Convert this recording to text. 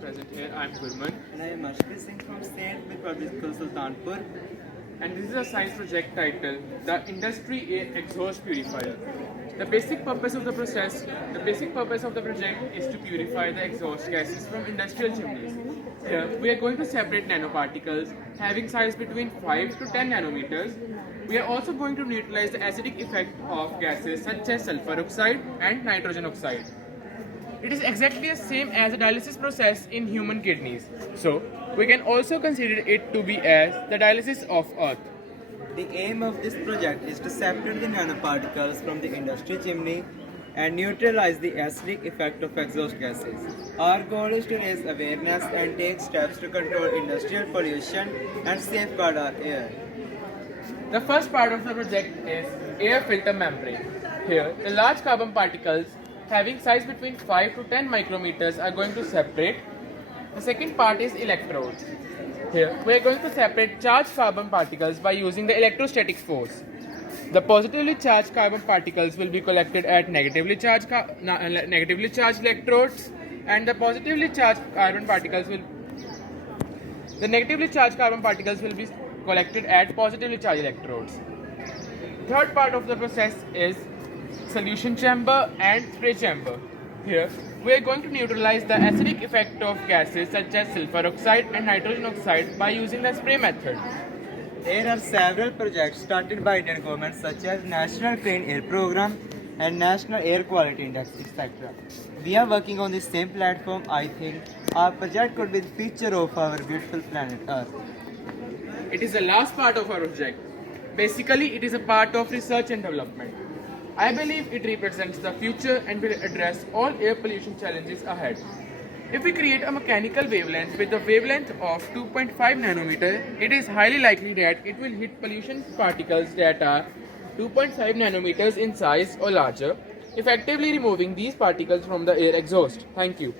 present here. I'm Gurman, And I am Ashpit Singh from St. Public School Sultanpur. and this is a science project titled The Industry Air Exhaust Purifier. The basic purpose of the project is to purify the exhaust gases from industrial chimneys. Here, we are going to separate nanoparticles having size between 5 to 10 nanometers. We are also going to neutralize the acidic effect of gases such as sulfur oxide and nitrogen oxide. It is exactly the same as the dialysis process in human kidneys. So, we can also consider it to be as the dialysis of earth. The aim of this project is to separate the nanoparticles from the industry chimney and neutralize the acidic effect of exhaust gases. Our goal is to raise awareness and take steps to control industrial pollution and safeguard our air. The first part of the project is air filter membrane. Here, the large carbon particles having size between 5 to 10 micrometers are going to separate. The second part is electrodes. Here, we are going to separate charged carbon particles by using the electrostatic force. The positively charged carbon particles will be collected at negatively charged electrodes, and the negatively charged carbon particles will be collected at positively charged electrodes. Third part of the process is solution chamber and spray chamber. Here, we are going to neutralize the acidic effect of gases such as sulfur oxide and nitrogen oxide by using the spray method. There are several projects started by Indian government such as National Clean Air Program and National Air Quality Index, etc. We are working on the same platform. I think our project could be the future of our beautiful planet Earth. It is the last part of our project. Basically, it is a part of research and development. I believe it represents the future and will address all air pollution challenges ahead. If we create a mechanical wavelength with a wavelength of 2.5 nanometer, it is highly likely that it will hit pollution particles that are 2.5 nanometers in size or larger, effectively removing these particles from the air exhaust. Thank you.